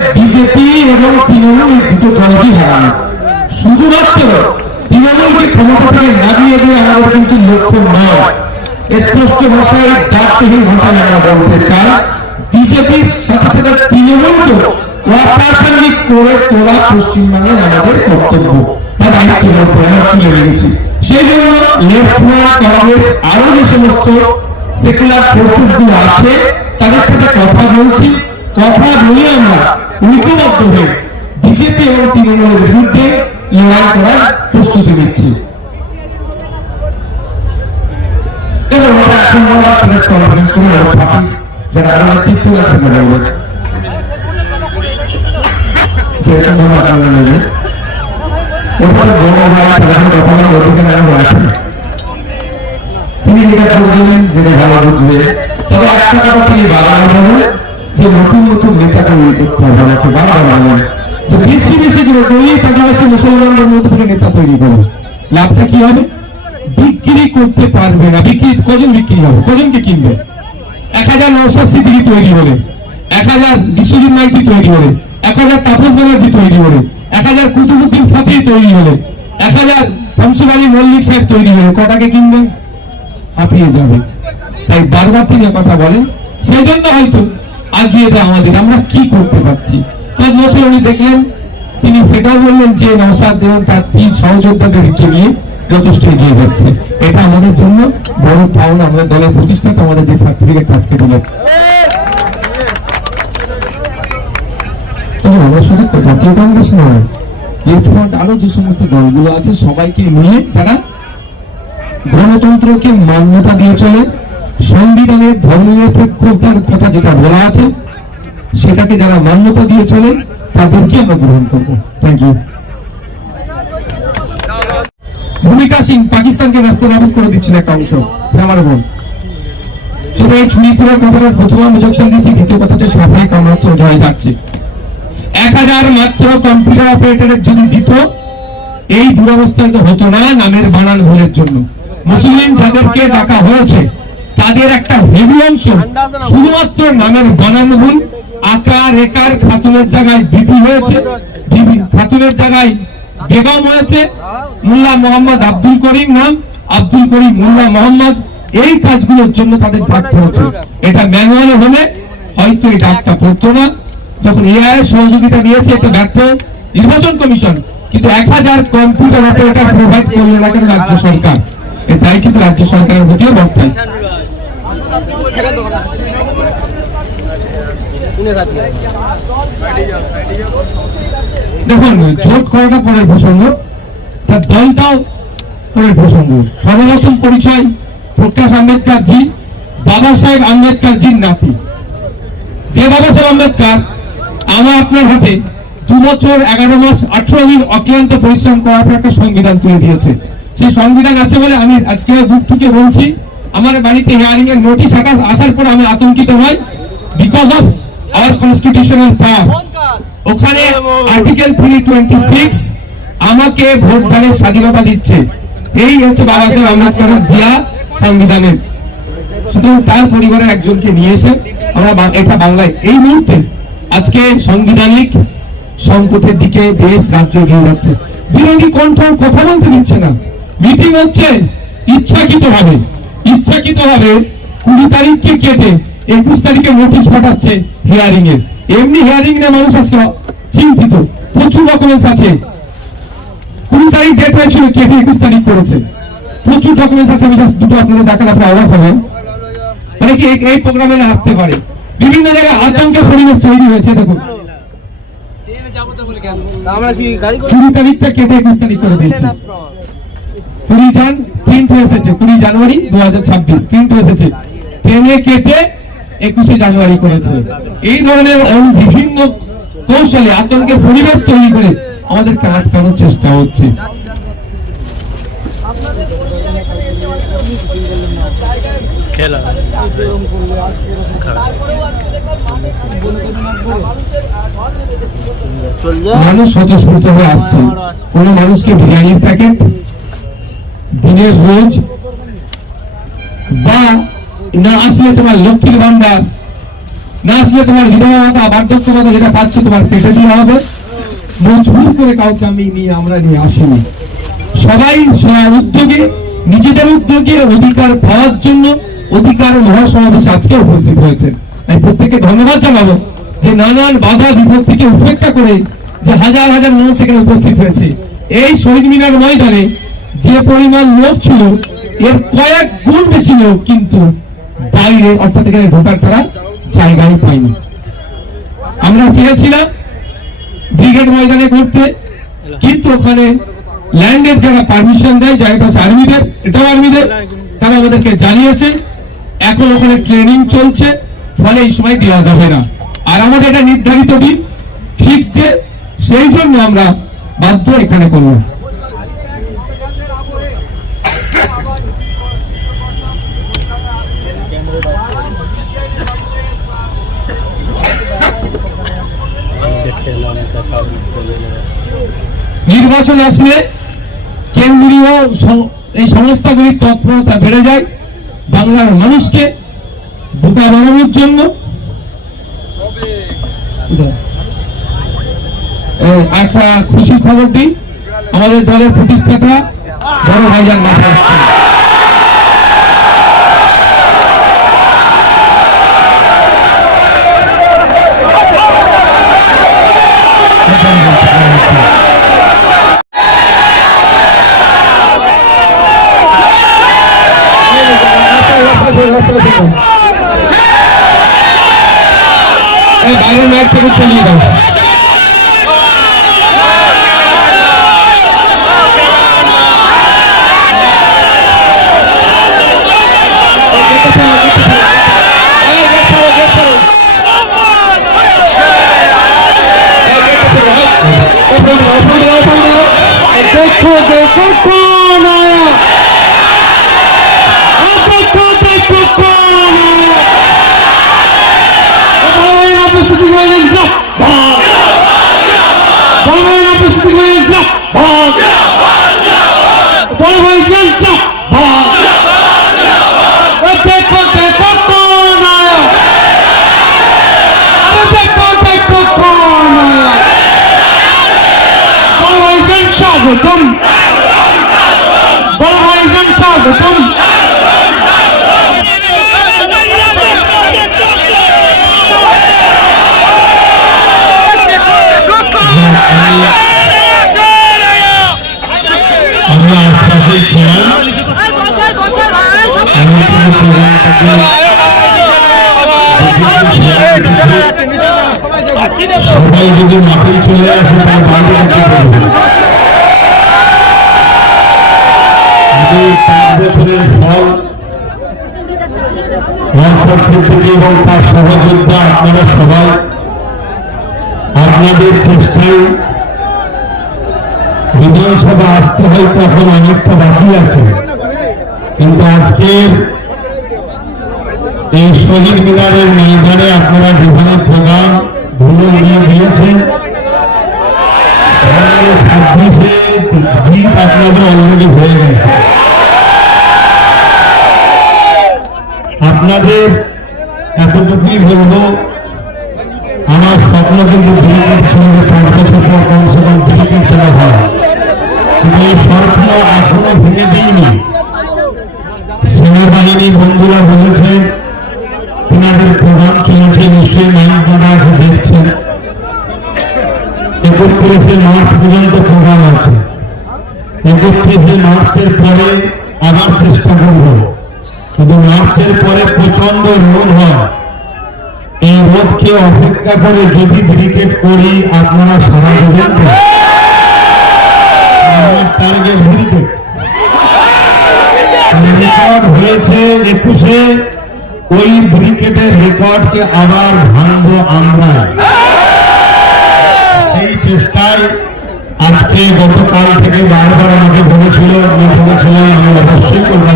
BJP এবং তৃণমূল এই দুটো দলকে হারানো, শুধুমাত্র তৃণমূলকে ক্ষমতা থেকে নামিয়ে দিয়ে আমাদের কিন্তু লক্ষ্য নয়। স্পষ্ট ভাষায় দায়িত্বহীন ভাষায় আমরা বলতে চাই, বিজেপির সাথে সাথে তৃণমূলকে অপ্রাসঙ্গিক করে তোলা পশ্চিমবাংলায় আমাদের কর্তব্য বা দায়িত্বের মধ্যে আমরা তুলে রেখেছি। সেই জন্য লেফট ওয়ার্ড কংগ্রেস আরো যে সমস্ত সেকুলার ফোর্সেস গুলো আছে তাদের সাথে কথা বলছি, কথা বলে আমরা ঐক্যবদ্ধ হয়ে বিজেপি এবং তৃণমূলের বিরুদ্ধে লড়াই করার প্রস্তুতি নিচ্ছি। এবং এখন প্রেস কনফারেন্স করে পার্টি যারা আরো নেতৃত্ব আছে তিনি যেটা বললেন যেটা ভালো বুঝবে, তবে একটা কথা তিনি বারবার বলেন যে নতুন নতুন নেতা তৈরি করতে হবে। আমাকে বারবার বলেন যে বেশি বেশি করে দলীয় পাশাপাশি মুসলমানদের মধ্যে থেকে নেতা তৈরি করো, লাভটা কি হবে? বিক্রি করতে পারবে না। কজন বিক্রি হবে? কজনকে কিনবে? 1000 নওশাদ সিদ্দিকী তৈরি হলে, 1000 বিশ্বজিৎ মাইতি তৈরি হলে, 1000 তাপস ব্যানার্জি তৈরি হলে, 1000 কুতুবুদ্দিন ফাতিহ তৈরি হলে, 1000 শামসুল আলী মল্লিক সাহেব তৈরি হলে কটাকে কিনবে? হাঁপিয়ে যাবে। তাই বারবার তিনি কথা বলেন, সেই জন্য হয়তো আগিয়ে যায় আমাদের। আমরা কি করতে পারছি? 5 বছর উনি দেখলেন, তিনি সেটাও বললেন যে নওশাদ এবং তার 3 সহযোদ্ধাদেরকে নিয়ে যথেষ্ট এগিয়ে যাচ্ছে। এটা আমাদের জন্য বড় পাওনা। আমাদের দলের প্রতিষ্ঠাতা আমাদের যে সার্টিফিকেট আজকে দিলেন, আমরা শুধু জাতীয় কংগ্রেস নয়, আরো যে সমস্ত দলগুলো আছে সবাইকে নিয়ে যারা গণতন্ত্রকে মান্যতা দিয়ে চলে, সংবিধানের ধর্মনিরপেক্ষতার কথা যেটা বলা আছে সেটাকে যারা মান্যতা দিয়ে চলে তাদেরকে আমরা গ্রহণ করবো। Thank you. ভূমিকা সিং পাকিস্তানকে রাস্তানাবুদ করে দিচ্ছিল একটা অংশ, আমার বোন। সেটা এই চুরিপুরের কথাটা প্রথম আমি যোগসান দিচ্ছি, দ্বিতীয় কথা হচ্ছে সাফাই কামড়াচ্ছে, জয় যাচ্ছে। 1000 মাত্র কম্পিউটার অপারেটরের যদি দিত এই দুরবস্থায় তো হতো না। নামের বানান ভুলের জন্য মুসলিম যাদেরকে ডাকা হয়েছে তাদের একটা হেভি অংশ শুধুমাত্র নামের বানান ভুল। আকার একার খাতুনের জায়গায় বিবি হয়েছে, বিবি খাতুনের জায়গায় বেগম হয়েছে, মোল্লা মোহাম্মদ আব্দুল করিম নাম, আব্দুল করিম মোল্লা মোহাম্মদ। এই কাজগুলোর জন্য তাদের ডাকতে হচ্ছে। এটা ম্যানুয়ালে হলে হয়তো এই ডাকটা পড়তো না। যখন এআই সহযোগিতা নিয়েছে এটা ব্যর্থ নির্বাচন কমিশন, কিন্তু 1000 কম্পিউটার অপারেটর প্রোভাইড করলো না কেন রাজ্য সরকার? তাই কিন্তু রাজ্য সরকারের প্রতিও বর্তায়। দেখুন, জোট করাটা পরের প্রসঙ্গ, তার দলটাও পরের প্রসঙ্গ। সর্বপ্রথম পরিচয় প্রকাশ আম্বেদকর জি, বাবা সাহেব আম্বেদকর জির নাতি। যে বাবা সাহেব আম্বেদকর আমার আপনার হাতে 2 বছর 11 মাস 18 দিন অক্লান্ত পরিশ্রম করার পর একটা সংবিধান তুলে দিয়েছে। সেই সংবিধান আছে বলে আমি আজকে বুক ঠুকে বলছি, আমার বাড়িতে হিয়ারিং এর নোটিশ আসার পর আমি আতঙ্কিত হই, বিকজ অফ আওয়ার কনস্টিটিউশনাল পাওয়ার। ওখানে আর্টিকেল 326 আমাকে ভোট দানের স্বাধীনতা দিচ্ছে। এই হচ্ছে বাবা সাহেব আম্বেদকরের দেয়া সংবিধানের। সুতরাং তার পরিবারের একজনকে নিয়ে এসে আমরা এটা বাংলায় এই মুহূর্তে আজকে সাংবিধানিক সংকটের দিকে দেশ রাজ্য এগিয়ে যাচ্ছে। বিরোধী কণ্ঠ কথা বলতে দিচ্ছে না। মিটিং হচ্ছে ইচ্ছাকৃতভাবে 20 তারিখকে কেটে 21 তারিখে নোটিশ পাঠাচ্ছে হিয়ারিং এর। এমনি হিয়ারিং এর মানুষ আজকে চিন্তিত, প্রচুর ডকুমেন্টস আছে। 20 তারিখ ডেট হয়েছিল, কেটে 21 তারিখ করেছে। প্রচুর ডকুমেন্টস আছে, আমি জাস্ট দুটো আপনাদের দেখালে আপনি অবাক হবেন। মানে কি এই প্রোগ্রামে আসতে পারে। বিভিন্ন জায়গায় আতঙ্কের পরিবেশ তৈরি হয়েছে। দেখুন, 20 তারিখটা কেটে 21 তারিখ করে দিয়েছে। 20 প্রিন্ট এসেছে 20 জানুয়ারি 2026 প্রিন্ট এসেছে, ট্রেনে কেটে 21 জানুয়ারি করেছে। এই ধরনের বিভিন্ন কৌশলে আতঙ্কের পরিবেশ তৈরি করে আমাদেরকে আটকানোর চেষ্টা হচ্ছে। মানুষ স্বতঃস্ফূর্ত হয়ে আসছে। কোন মানুষকে বিরিয়ানির প্যাকেট দিনের রোজ বা না আসলে তোমার লক্ষ্মীর ভান্ডার না আসলে তোমার বিধবা ভাতা বার্ধক্য ভাতা যেটা পাচ্ছ তোমার কেটে দেওয়া হবে। মজবুর করে কাউকে আমরা নিয়ে আসিনি। সবাই উদ্যোগে, নিজেদের উদ্যোগে অধিকার পাওয়ার জন্য অধিকার মহাসমাবেশে আজকে উপস্থিত হয়েছেন। আমি প্রত্যেককে ধন্যবাদ জানাবো যে নানান বাধা বিপত্তিকে উপেক্ষা করে যে হাজার হাজার মানুষ এখানে উপস্থিত হয়েছে। এই শহীদ মিনার ময়দানে যে পরিমাণ লোক ছিল এর কয়েক গুণ বেশি লোক কিন্তু বাইরে অর্থাৎ এখানে ঢোকার তারা জায়গায় পাইনি। আমরা চেয়েছিলাম ব্রিগেড ময়দানে ঘুরতে, কিন্তু ওখানে ল্যান্ডের যারা পারমিশন দেয়, জায়গাটা হচ্ছে আর্মিদের, এটাও আর্মিদের, তারা আমাদেরকে জানিয়েছে এখন ওখানে ট্রেনিং চলছে, ফলে এই সময় দেওয়া যাবে না। আর আমাদের এটা নির্ধারিত দিন, ফিক্সড ডে, সেই জন্য আমরা বাধ্য এখানে করব। নির্বাচন আসলে কেন্দ্রীয় এই সংস্থাগুলির তৎপরতা বেড়ে যায় বাংলার মানুষকে বোকা বানানোর জন্য। একটা খুশি খবর দিই, আমাদের দলের প্রতিষ্ঠাতা বড় ভাইজান মাঠে আসছেন। বাইরের মাঠ থেকে চলিয়ে দাও। দেখো দেখো কোন আয়া, দেখো দেখো কোন আয়া, বড় উপস্থিতি হলেন বড় উপস্থিতি হলেন বড় হয়েছেন। দেখো দেখো কোন আয়া, দেখো দেখো কোন আয়া, বড় হয়েছেন স্বাগতম, বড় হয়েছেন স্বাগতম। সবাই যদি মাঠে চলে আসে তার বাইরে বছরের ফল থেকে এবং তার সহযোদ্ধা আপনারা সবাই আপনাদের চেষ্টায় বিধানসভা আসতে হয়তো এখন অনেকটা বাকি আছে, কিন্তু আজকের এই শহীদ মিনারের ময়দানে আপনারা যেভাবে প্রোগ্রাম ধুলো উড়িয়ে দিয়েছেন, 26-এ জিত আপনাদের অলরেডি হয়ে গেছে। আপনাদের এতটুকুই বলবো, আমার স্বপ্ন কিন্তু ব্রিগেড ছিল যে 5 বছর পর কমসে কম ব্রিগেড চলা হয়, কিন্তু এই স্বপ্ন এখনো ভেঙে দিইনি। সেনাবাহিনী বন্ধুরা বলেছেন তিনাদের প্রোগ্রাম চলছে, নিশ্চয়ই মাইক দাদা আছে দেখছেন, 31শে মার্চ পর্যন্ত প্রোগ্রাম আছে। 31শে মার্চের পরে আবার চেষ্টা করব, কিন্তু মার্চের পরে প্রচন্ড রোদ হয়। এই রোদকে অপেক্ষা করে যদি ব্রিগেড করি আপনারা সারা দেবেন তো? আমার টার্গেট ব্রিগেড রেকর্ড হয়েছে 21-এ, ওই ব্রিগেডের রেকর্ডকে আবার ভাঙবো আমরা। সেই চেষ্টায় আজকে গতকাল থেকে বারবার আমাকে বলেছিল, আমি বলেছিলাম আমি অবশ্যই করবো।